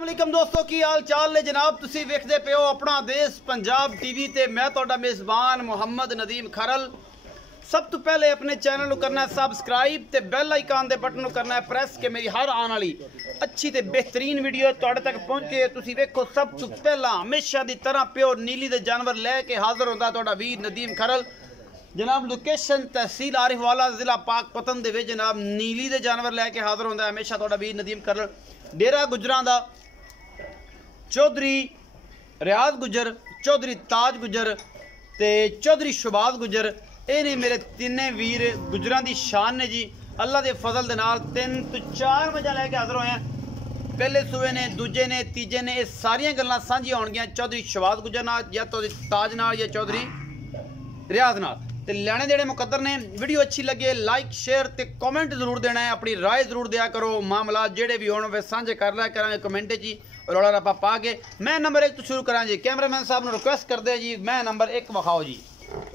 अस्सलामुअलैकुम दोस्तों की हाल चाल ने जनाब तुसी वेखदे पे हो अपना देश पंजाब टीवी ते मैं तुहाडा मेज़बान मुहम्मद नदीम खरल। सब तो पहले अपने चैनल को करना है सबसक्राइब ते बैल आइकन दे बटन को करना है प्रेस के मेरी हर आने वाली अच्छी ते बेहतरीन वीडियो तुहाडे तक पहुंचे। तुसी वेखो सब तो पहला हमेशा दी तरह प्योर नीली दे जानवर लैके हाजिर होंदा तुहाडा वीर नदीम खरल। जनाब लोकेशन तहसील आरिफ वाला जिला पाकपतन दे विच जनाब नीली दे जानवर लैके हाजिर होंदा हमेशा तुहाडा वीर नदीम खरल। डेरा गुजरां दा चौधरी रियाज गुजर, चौधरी ताज गुजर ते चौधरी शबाज गुजर, ये ने मेरे तिन्ने वीर गुजरां दी शान ने जी। अल्लाह दे फजल दे नाल 3 तो 4 मजा लैके हाजिर होए हैं। पहले सूबे ने, दूजे ने, तीजे ने, ये सारियां गल्लां सांझियां होणगियां चौधरी शबाज गुजर नाल या चौधरी ताज नाल या चौधरी रियाज नाल। ते लैने देने मुकद्दर ने। वीडियो अच्छी लगे लाइक शेयर ते कमेंट जरूर देना है, अपनी राय जरूर दिया करो। मामला जेड़े भी होण वे सांझे कर लिया करांगे कमेंट जी रौला रप्पा पा के। मैं नंबर 1 तो शुरू करा जी। कैमरामैन साहब ने रिक्वेस्ट करते हैं जी मैं नंबर 1 विखाओ जी।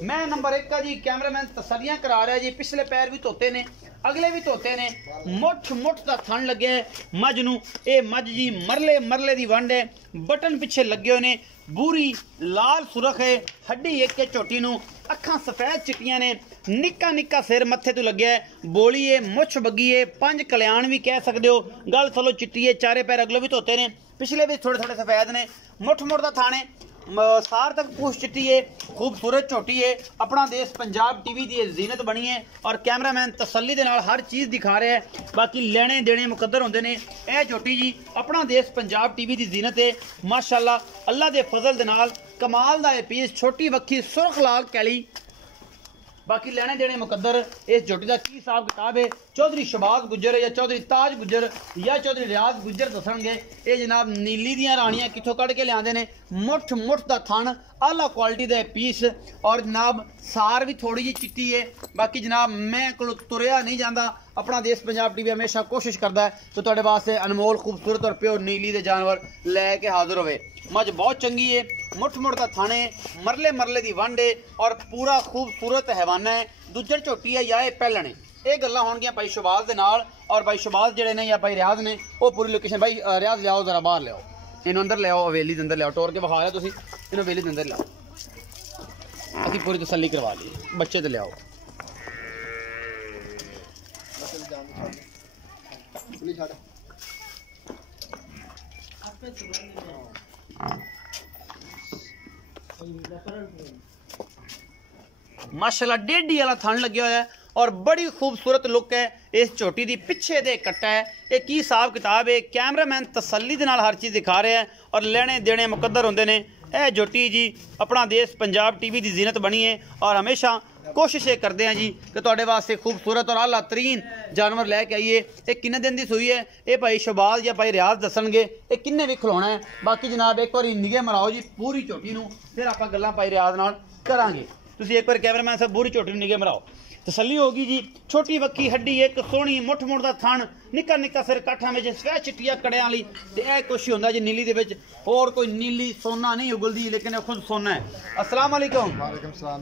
मैं नंबर 1 का जी कैमरामैन तसलियां करा रहा है जी। पिछले पैर भी धोते ने, अगले भी धोते ने, मुठ मुठ का थन लगे है मझ नूं। ये मझ जी मरले मरले दी वंड है, बटन पिछे लगे हुए ने, बूरी लाल सुरख है, हड्डी एक के झोटी नूं, अखां सफेद चिट्टियां ने, निक्का निक्का सिर मत्थे तो लगे है, बोली है, मुछ बग्गी है, 5 कल्याण भी कह सकते हो, गल थलो चिट्टी है, चारे पैर अगले भी धोते ने, पिछले भी थोड़े थोड़े सफेद ने, मुठ मुठ दा थाने सार तक पूछ चिट्टी है, खूबसूरत छोटी है। अपना देश पंजाब टीवी की जीनत बनी है और कैमरामैन तसल्ली दे नाल हर चीज़ दिखा रहे हैं। बाकी लेने देने मुकद्दर होंदे ने। यह छोटी जी अपना देश पंजाब टीवी की जीनत है माशाअल्लाह। अल्लाह के फजल दे नाल कमाल दा पीस, छोटी वक्खी सुरख लाल कैली। बाकी लेने देने मुकद्दर इस झोटी का की हिसाब किताब है चौधरी शबाज गुजर या चौधरी ताज गुजर या चौधरी रियाज गुजर दसणगे। ये जनाब नीली दियां रानियां कितों कढ़ के लियादे ने। मुठ मुठ का थन आला क्वालिटी का पीस और जनाब सार भी थोड़ी जी चिट्टी है। बाकी जनाब मैं को तुरया नहीं जाता। अपना देश पंजाब टीवी हमेशा कोशिश करता है तो तुहाडे वास्ते अनमोल खूबसूरत और प्योर नीली दे जानवर लैके हाजिर होवे। मझ बहुत चंगी है, मुठ मुठ का थाने, मरले मरले की वंड है और पूरा खूबसूरत हैवाना है। दूजर झोटी है या पहलने ये गल्लां होणगियां भाई शबाज दे नाल। और भाई शबाज जेड़े ने या भाई रियाज ने वो पूरी लोकेशन भाई रियाज लियाओ जरा बाहर लियाओ, इन्हों अंदर लियाओ, हवेली के अंदर लियाओ, टोर के विखा लिया तुसीं, इन्हों हवेली के अंदर लियाओ, असीं पूरी तसल्ली करवा ली। बच्चे तो लियाओ माशाल्लाह। डेढ़ी वाला थन लगे हुआ है और बड़ी खूबसूरत लुक है इस झोटी की। पिछे दे कट्टा है, ये की हिसाब किताब है। कैमरामैन तसल्ली दे नाल हर चीज़ दिखा रहे हैं और लेने देने मुकद्दर होंदे ने। यह झोटी जी अपना देश पंजाब टीवी की जीनत बनी है और हमेशा कोशिश ये करते हैं जी कि तुहाडे वास्ते खूबसूरत और आला तरीन जानवर लैके आइए। ये किन्ने दिन की सूई है ये भाई शबाज या भाई रियाज दसणगे ये किन्ने भी खिलाउणा है। बाकी जनाब एक बार निगे मराओ जी पूरी झोटी नूं, फिर आपां गल्लां भाई रियाज नाल करांगे। तुसीं एक बार कैमरामैन साहब पूरी झोटी नूं निगे मराओ, तसल्ली होगी जी। छोटी वक्की हड्डी एक सोहनी मुठ मुठ का थन, निक्का निक्का सिर काठा में सवै चिट्टिया कड़ियां वाली। ते यह कुछ होंदा जी नीली दे विच, होर कोई नीली सोना नहीं उगलदी लेकिन खुद सोना है। अस्सलाम वालेकुम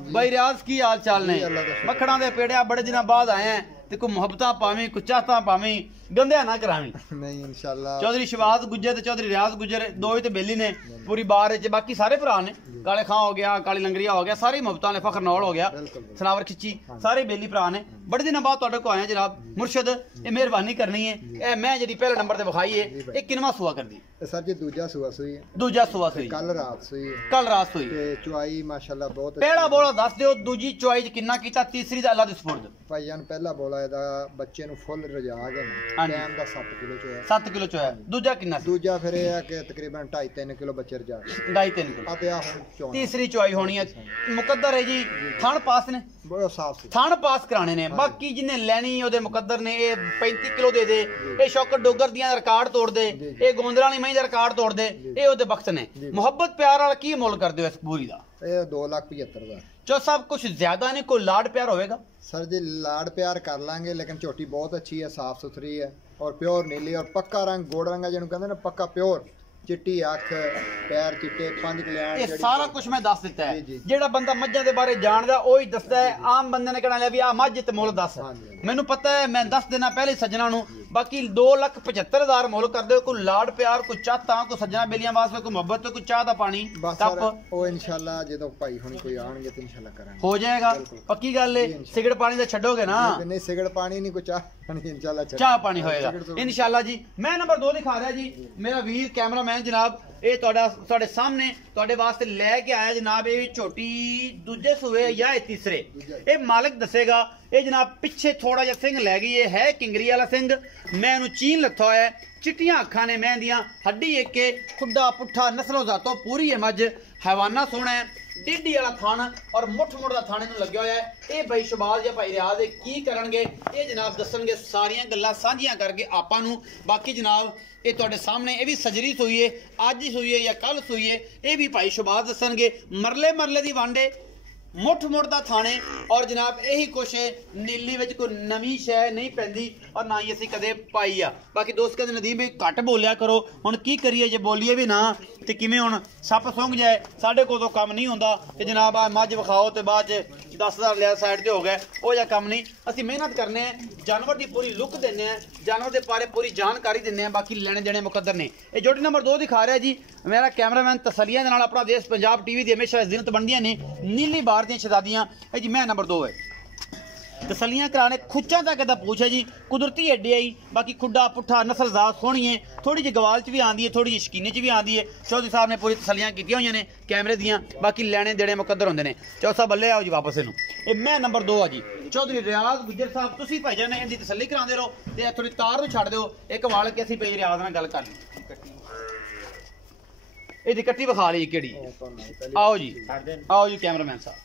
भाई रियाज की हाल चाल ने? मखड़ा दे पेड़िया बड़े दिनों बाद आए हैं ते कोई मुहब्बत पावी कोई चाहता पावी गंदे ना करावी नहीं इंशाल्लाह। चौधरी शबाज गुजर ते चौधरी रियाज गुजर दो ही तो बेली ने पूरी बार च। बाकी सारे भरा ने, काले खां हो गया, काली लंगरिया हो गया, सारी मुहब्बत ने, फखर नौल हो गया, सनावर खिच्ची, सारे बेली भरा ने। बड़े दिन बाद तुहाडे को आए जनाब मुर्शद, ये मेहरबानी करनी है। ए मैं जी पहले नंबर ते विखाई है ये किनवा सुआ कर दी? सर जी दूजा सुआ सुई है। दूजा सुआ सुई कल रात सुई है। कल रात सुई ते चुआई माशाल्लाह बहुत पहला बोला दस दियो, दूजी चुआई च किन्ना कीता, तीसरी दा अल्लाह दे सुपुर्द? भाईजान पहला बोला एदा बच्चे नु फुल रजा के टाइम दा 7 किलो चोया। 7 किलो चोया। दूजा किन्ना? दूजा फिर ये है कि तकरीबन 2.5-3 किलो बच्चे रजा 2.5-3 किलो। अब या हुन तीसरी चुआई होनी है मुकद्दर है जी। थान पास ने बड़ा साफ सी थान पास कराने ने। बाकी जिन्हें लैनी ओदे मुकद्दर ने। ये 35 किलो दे दे, ये शौकत डोगर दियां रिकॉर्ड तोड़ दे, ये गोंदरा वाली मई दा रिकॉर्ड तोड़ दे, ये ओदे बख्त ने। मुहब्बत प्यार वाला की मुल कर दियो इस पूरी दा? ये 2,75,000 जो सब कुछ ज्यादा नहीं, कोई लाड प्यार होएगा? सर जी लाड़ प्यार कर लांगे लेकिन झोटी बहुत अच्छी है, साफ सुथरी है और प्योर नीली और पक्का रंग गोड़ रंगा जिन्हों कहते ना पक्का प्योर। चिट्टी अख, पैर चिट्टे, 5 कल्याण, ये सारा कुछ मैं दस दिता है। जी। जेड़ा बंदा मज्जां दे बारे जानदा ओही दसदा है। आम बंदे ने कहना लिया भी आ मज्ज ते मुल दस। मैनू पता है, मैं दस देना पहले सज्जना नूं बाकी 2,75,000 मुल कर दो। कोई लाड प्यार, कोई चाहता, कोई सज्जना बेलियां वास्ते, कोई मोहब्बत, कोई चाह दा पानी कप ਉਹ ਇਨਸ਼ਾਅੱਲਾ ਜਦੋਂ ਭਾਈ ਹੁਣੀ ਕੋਈ ਆਉਣਗੇ ਤੇ ਇਨਸ਼ਾਅੱਲਾ ਕਰਾਂਗੇ, हो जाएगा। पक्की गल है, सिगरेट पानी तो छड्डोगे ना? नहीं सिगरेट पानी नहीं, कोई चाह पानी इनशाअल्लाह चाह पानी होएगा इंशाअल्लाह जी। मैं नंबर 2 दिखा रहा जी, मेरा वीर कैमरामैन जनाब, ये ਤੁਹਾਡੇ ਸਾਹਮਣੇ ਤੁਹਾਡੇ ਵਾਸਤੇ ਲੈ ਕੇ ਆਇਆ ਜਨਾਬ। ਇਹ ਝੋਟੀ ਦੂਜੇ ਸੂਏ ਜਾਂ ਤੀਸਰੇ, ਇਹ ਮਾਲਕ ਦੱਸੇਗਾ। ਇਹ ਜਨਾਬ ਪਿੱਛੇ ਥੋੜਾ ਜਿਹਾ ਸਿੰਘ ਲੈ ਗਈ, ਇਹ ਹੈ ਕਿੰਗਰੀ ਵਾਲਾ ਸਿੰਘ। ਮੈਂ ਇਹਨੂੰ ਚੀਨ ਲੱਥਾ ਹੋਇਆ, ਚਿੱਟੀਆਂ ਅੱਖਾਂ ਨੇ ਮੈਂ ਦੀਆਂ, ਹੱਡੀ ਏਕੇ, ਖੁੱਡਾ ਪੁੱਠਾ, ਨਸਲੋਂ ਜ਼ਾਤੋਂ ਪੂਰੀ ਹੈ ਮੱਝ। हैवाना सोना है, ਢਿੱਡੀ वाला थान और मुठ मुठ का थाने ਨੂੰ ਲੱਗਿਆ ਹੋਇਆ ਹੈ। ਇਹ ਬਾਈ ਸ਼ਬਾਜ਼ ਜਾਂ ਭਾਈ ਰਿਆਜ਼ ਇਹ ਕੀ ਕਰਨਗੇ, ਇਹ ਜਨਾਬ ਦੱਸਣਗੇ ਸਾਰੀਆਂ ਗੱਲਾਂ ਸਾਂਝੀਆਂ ਕਰਕੇ ਆਪਾਂ ਨੂੰ। ਬਾਕੀ ਜਨਾਬ ਇਹ ਤੁਹਾਡੇ ਸਾਹਮਣੇ, ਇਹ ਵੀ ਸਜਰੀ ਸੂਈ ਹੈ, ਅੱਜ ਹੀ ਸੂਈ ਹੈ ਜਾਂ ਕੱਲ ਸੂਈ ਹੈ, ਇਹ ਵੀ ਭਾਈ ਸ਼ਬਾਜ਼ ਦੱਸਣਗੇ। ਮਰਲੇ ਮਰਲੇ ਦੀ ਵਾਂਡੇ, ਮੁੱਠ ਮੁੱਠ ਦਾ ਥਾਣੇ, और जनाब यही कुछ है। नीली विच कोई नवी शै नहीं पैंदी और ना ही असीं कदे पाई आ। बाकी दोस्त कहते नदीम भाई घट बोलिया करो, हुण की करिए, जे बोलीए भी ना ते किवें हुण सप सुंघ जाए, साडे कोल तो काम नहीं हुंदा कि जनाब आ मझ विखाओ ते बाद च 10,000 लिया साइड ते हो गए, वो जिहा काम नहीं। असीं मेहनत करने, जानवर की पूरी लुक दिंदे आ, जानवर के बारे पूरी जानकारी दिंदे आ। बाकी लेने देने मुकद्दर ने। ये जोड़ी नंबर 2 दिखा रहा जी मेरा कैमरामैन तसलियां दे नाल। अपना देश पंजाब टीवी दी हमेशा जिन्नत बनदियां ने, नीली बार दी शहजादियां। जी मैं नंबर 2 है, तसलियां कराने खुच्चा तक दा पूछ है जी, कुदरती एडे आई। बाकी खुड्डा पुट्ठा नस्लजात सोहनी है, थोड़ी जी गवाल च भी आंदी है, थोड़ी जी शकीने च भी आंदी है। चौधरी साहब ने पूरी तसलियां कीतियां होईयां ने कैमरे दियां। बाकी लेने देने मुकद्दर होंदे ने। चौधरी साहब बल्ले आओ जी वापस इनू। ये मैं नंबर 2 आ जी, चौधरी रियाज गुजर साहब। तुसीं भाईजान इहदी तसल्ली करांदे रहो ते थोड़ी तार नूं छड्ड दिओ, एक वाल के असीं भाई रियाज नाल गल कर लई। ਇਹਦੀ ਕੱਟੀ ਵਿਖਾ ਲਈ ਕਿਹੜੀ। आओ जी, आओ जी कैमरामैन साहब।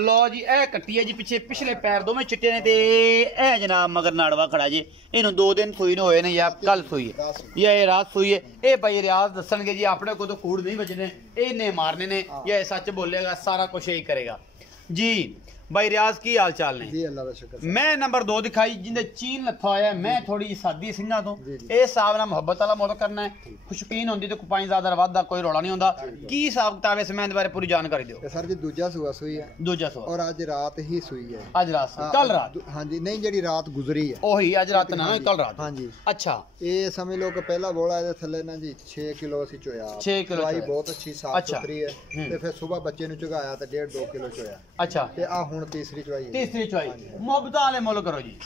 लो जी ए कट्टी है जी, पिछे पिछले पैर दोवें चिट्टे ने ते ए जनाब मगर नाड़वा खड़ा जी। इन्हू 2 दिन सूई ने होए ने या कल सूई है या ये रात सूई है। ये भाई रियाज दसणगे जी, अपने को तो कूड़ नहीं बजने, इन्हें मारने ने या सच बोलेगा, सारा कुछ यही करेगा जी। भाई रियाज की हाल चाल ने? जी अल्लाह दा शुक्र। मैं नंबर 2 दिखाई जिंदे चीन लथा होया। मैं थोड़ी सादी सिंघा तो ए हिसाब नाल मुहब्बत वाला मुल करना है। खुशकीन होंदी तो 5,000 वादा, कोई रौला नहीं होंदा। की हिसाब किताब है, मैं बारे पूरी जानकारी दियो। सर जी दूजा सूआ सूई है, दूजा सूआ और आज रात ही सूई है। आज रात, कल रात? हां जी, नहीं जेडी रात गुजरी है ओही आज रात ना, कल रात। हां जी। अच्छा, ये समझ लो कि पहला बोला है थल्ले ना जी 6 किलो सी चोया। 6 किलो चोया, बहुत अच्छी साफ सुथरी है। ते फिर सुबह बच्चे नु चुगाया ते 1.5-2 किलो चोया। अच्छा, ते आ हुन तीसरी चोई। तीसरी चोई मुहब्बत वाले मुल करो जी।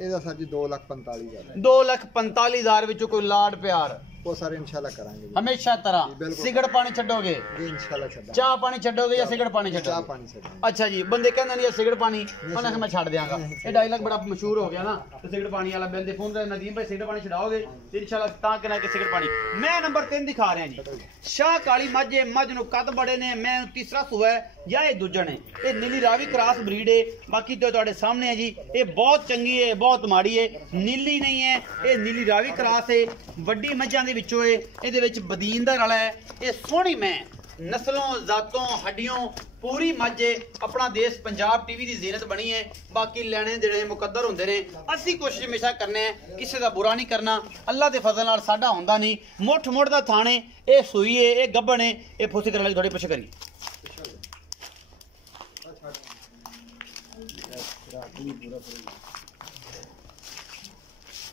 ਇਹਦਾ ਸਰ ਜੀ 2,45,000। 2,45,000 ਵਿੱਚੋਂ ਕੋਈ ਲਾਡ ਪਿਆਰ ਉਹ ਸਾਰੇ ਇਨਸ਼ਾਅੱਲਾ ਕਰਾਂਗੇ ਹਮੇਸ਼ਾ ਤਰ੍ਹਾਂ। ਸਿਗੜ ਪਾਣੀ ਛੱਡੋਗੇ ਜੀ? ਇਨਸ਼ਾਅੱਲਾ ਛੱਡਾਂਗੇ। ਚਾਹ ਪਾਣੀ ਛੱਡੋਗੇ ਜਾਂ ਸਿਗੜ ਪਾਣੀ ਛੱਡੋਗੇ? ਚਾਹ ਪਾਣੀ ਛੱਡਾਂਗੇ। ਅੱਛਾ ਜੀ, ਬੰਦੇ ਕਹਿੰਦੇ ਨੇ ਸਿਗੜ ਪਾਣੀ, ਉਹਨਾਂ ਨੂੰ ਮੈਂ ਛੱਡ ਦਿਆਂਗਾ। ਇਹ ਡਾਇਲੌਗ ਬੜਾ ਮਸ਼ਹੂਰ ਹੋ ਗਿਆ ਨਾ, ਤੇ ਸਿਗੜ ਪਾਣੀ ਵਾਲਾ ਬੰਦੇ ਫੋਨ ਤੇ ਨਦੀਮ ਭਾਈ ਸਿਗੜ ਪਾਣੀ ਛਡਾਓਗੇ ਤੇ ਇਨਸ਼ਾਅੱਲਾ ਤਾਂ ਕਿ ਨਾ ਕਿ ਸਿਗੜ ਪਾਣੀ। ਮੈਂ ਨੰਬਰ 3 ਦਿਖਾ ਰਿਹਾ ਜੀ, ਸ਼ਾਹ ਕਾਲੀ ਮੱਝ। ਮੱਝ ਨੂੰ ਕੱਦ ਬੜੇ ਨੇ, ਮੈਂ ਤੀਸਰਾ ਸੂਆ ਹੈ ਜਾਂ ਇਹ ਦੂਜਾ ਨੇ। ਇਹ ਨੀਲੀ ਰਾਵੀ ਕ੍ਰਾਸ ਬਰੀਡ ਹੈ। ਬਾਕੀ तो ਤੁਹਾਡੇ ਸਾਹਮਣੇ ਹੈ ਜੀ, ਇਹ ਬਹੁਤ ਚੰਗੀ ਹੈ, ਬਹੁਤ ਮਾੜੀ ਹੈ। नीली नहीं है, ये नीली रावी क्रास है, वड्डी मझां दे विचों है। ਇਹਦੇ ਵਿੱਚ ਬਦੀਨ ਦਾ ਰਲਾ ਹੈ। ਇਹ ਸੋਹਣੀ ਮੈਂ नस्लों जातों हड्डियों पूरी मझ है। अपना देश पंजाब टीवी की जीनत बनी है। बाकी लेने देने मुकद्दर होंदे ने। असी कोशिश हमेशा करने किसी का बुरा नहीं करना। अल्लाह के फजल नाल साडा होंदा नहीं। मुठ मुठ दा थाने ये सूई है, ये गब्बन है, ये फुसी करन लगी। थोड़ी पिछे करी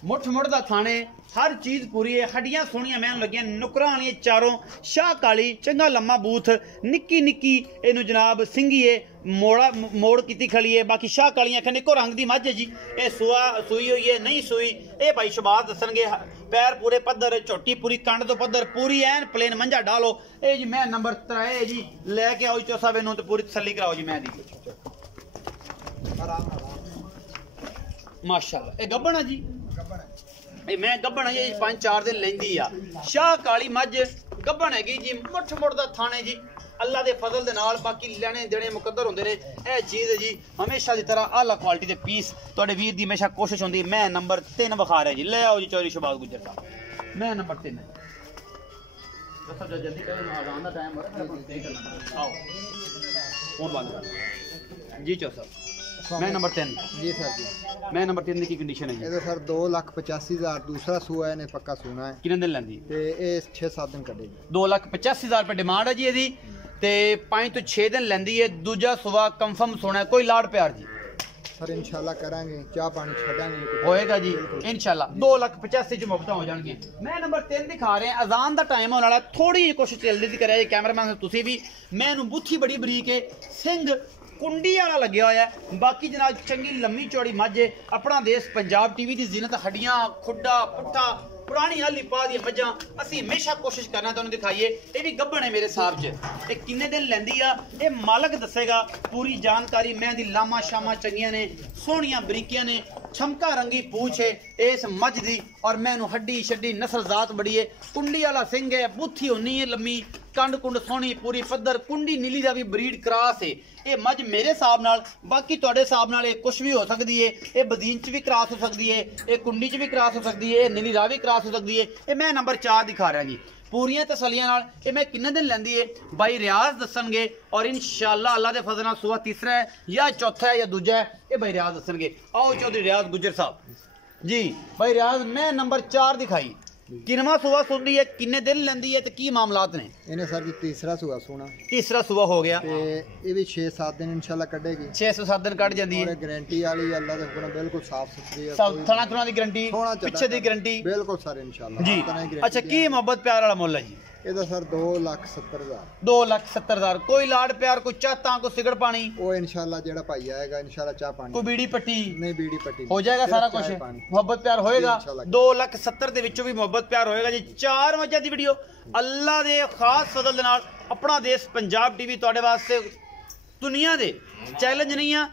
मुठ मुठ दा थाने, हर चीज पूरी है। हड्डियां सोहणियां मैन लगियां, नुकरां वाली चारों। शाह काली, चंगा लम्मा बूथ, निक्की निक्की इनू जनाब सिंगी है, मोड़ा मोड़ की खड़ी है। बाकी शाह कालियां अखन इको रंग दी मझ है जी। ये सुआ सूई हुई है नहीं सूई, ये भाई शबाज दसणगे। पैर पूरे पद्धर, झोटी पूरी कंड तो पद्धर, पूरी ऐन प्लेन मंझा डालो। ये जी मैं नंबर 3 है जी, लैके आओ चौसा इनू ते पूरी तसल्ली कराओ जी। मैं दी माशाअल्लाह ये गब्बन है जी। मैं गब्बन है 5-4 दिन लेंदी आ। शाह काली मझ गब्बन हैगी जी, मुठ मुठ दा थाने जी। अल्लाह दे फजल दे नाल बाकी लेने देने मुकद्दर होंदे ने। ए चीज़ है जी हमेशा की तरह आला क्वालिटी दे पीस तुहाडे वीर दी हमेशा कोशिश होंदी। मैं नंबर 3 विखा रहा जी। ले आओ जी चौधरी शबाज गुजर साहब। मैं नंबर 3 है। सब जल्दी करो, आजान दा टाइम हो रहा है। आओ फोन बंद कर जी। चौसा मैं नंबर 3 जी सर जी। मैं नंबर 3 की कंडीशन है जी। ਇਹਦਾ ਸਰ 2,85,000 दूसरा सूआ है ने पक्का सुना है। कितने दिन लेंदी ਤੇ ਇਹ 6-7 दिन ਕੱਢੇਗੀ। 2,85,000 रुपए डिमांड है जी ਇਹਦੀ ਤੇ 5 ਤੋਂ 6 दिन ਲੈਂਦੀ ਹੈ। ਦੂਜਾ ਸੁਵਾ ਕੰਫਰਮ ਸੋਣਾ, ਕੋਈ ਲਾੜ ਪਿਆਰ ਜੀ। सर इंशाल्लाह करांगे, चाह पानी छड़ांगे होएगा जी इंशाल्लाह। 2,85,000 च मुफ्त हो जाएंगे। मैं नंबर 3 दिखा रहे हैं, अजान का टाइम होने वाला, थोड़ी जी कोशिश जल्दी दी करे कैमरामैन तुसी भी। मैं बुत्थी बड़ी बरीक है, सिंह कुंडी वाला लगे हुआ है, बाकी जनाब चंगी लम्मी चौड़ी मझ है। अपना देश पंजाब टीवी की जीनत, हड्डियां खुड्डा पुट्ठा पुरानी हली पा दी मझां असीं हमेशा कोशिश करना तुहानूं दिखाइए। ये भी गब्बन है मेरे हिसाब च, ये किन्ने दिन लैंदी आ ये मालक दसेगा पूरी जानकारी। मैं दी लामा शामा चंगियां ने, सोहणियां बरीकियां ने, छमका रंगी पूछ है इस मझ दी, और मैनू हड्डी शड्डी नस्ल जात बड़ी है। कुंडी वाला सिंह है, बुत्थी होनी है लम्मी, कंड कुंड सोहनी पूरी पद्धर, कुंडी नीली का भी ब्रीड क्रॉस है ये मझ मेरे हिसाब नाल। बाकी तुहाडे हिसाब नाल कुछ भी हो सकती है, ये बदीन च भी क्रॉस हो सकती है, ये कुंडी च भी क्रॉस हो सकती है, नीली राह भी क्रॉस हो सकती है। ये मैं नंबर 4 दिखा रहा जी पूरियां तसलियां नाल। ये मैं किन्ने दिन लैंदी है भाई रियाज दसणगे, और इंशाअल्लाह अल्लाह दे फजल नाल सूआ तीसरा है या चौथा है या दूजा है, ये भाई रियाज दसणगे। आओ चौधरी रियाज गुजर साहब जी। भाई रियाज मैं नंबर 4 दिखाई, किनवा सुबह सुनदी है, किन्ने दिन लैंदी है ते की मामलात ने? इन्हें सर जी तीसरा सुबह सोना, तीसरा सुबह हो गया ते ये भी 6-7 दिन इंशाल्लाह कटेगी। 6-7 दिन कट जाती है। गारंटी वाली अल्लाह दे हुक्म बिल्कुल साफ सुथरी है, थना थुना दी गारंटी, पीछे दी गारंटी बिल्कुल सर इंशाल्लाह जी। अच्छा की मोहब्बत प्यार वाला मुल्ल है जी? ਇਹਦਾ सर 2,70,000 2,70,000। कोई लाड प्यार, कोई चाहता, कोई सिगड़ पानी? वो इंशाल्लाह जेड़ा भाई आएगा इंशाल्लाह चाह पानी, कोई बीड़ी पट्टी नहीं, बीड़ी पट्टी हो जाएगा, सारा कुछ मोहब्बत प्यार होएगा। 2,70,000 ਦੇ ਵਿੱਚੋਂ ਵੀ ਮੁਹੱਬਤ ਪਿਆਰ ਹੋਏਗਾ ਜੀ। 4 ਵਜੇ ਦੀ ਵੀਡੀਓ ਅੱਲਾ ਦੇ ਖਾਸ ਫਜ਼ਲ ਦੇ ਨਾਲ ਆਪਣਾ ਦੇਸ਼ ਪੰਜਾਬ ਟੀਵੀ ਤੁਹਾਡੇ ਵਾਸਤੇ ਦੁਨੀਆ ਦੇ ਚੈਲੰਜ ਨਹੀਂ ਆ,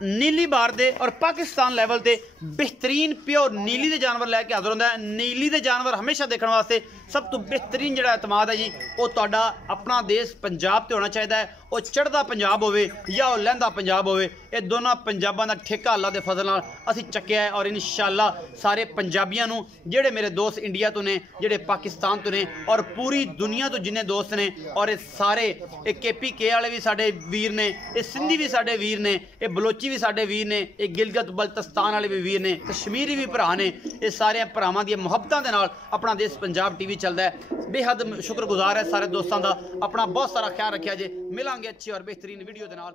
नीली बार दे और पाकिस्तान लैवल ते बेहतरीन प्योर नीली दे जानवर लैके हाजिर होंदा है। नीली दे जानवर हमेशा देखने वास्ते सब तो बेहतरीन जिहड़ा एतमाद है जी वो तुहाडा अपना देश पंजाब ते होना चाहिए है। वो चढ़दा पंजाब होवे या वो लहंदा पंजाब होवे, ये दोनों पंजाबां दा ठेका अल्लाह दे फजल नाल असीं चक्किया है। और इंशाअल्लाह सारे पंजाबियां नूं जिहड़े मेरे दोस्त इंडिया तो ने, जिहड़े पाकिस्तान तो ने, और पूरी दुनिया तो जिन्ने दोस्त ने, और ये सारे KPK वाले भी साडे वीर ने, ये सिंधी भी साडे वीर ने, ये बलोची भी साडे वीर ने, ये गिलगित बल्तिस्तान वाले भी वीर ने, कश्मीरी भी भरा ने। ये सारे भरावां दी मुहब्बतां दे नाल अपना देश पंजाब टीवी चलदा है। बेहद शुक्रगुजार है सारे दोस्तों का। अपना बहुत सारा ख्याल रखिया जे। मिलांगे अच्छी और बेहतरीन वीडियो दे नाल।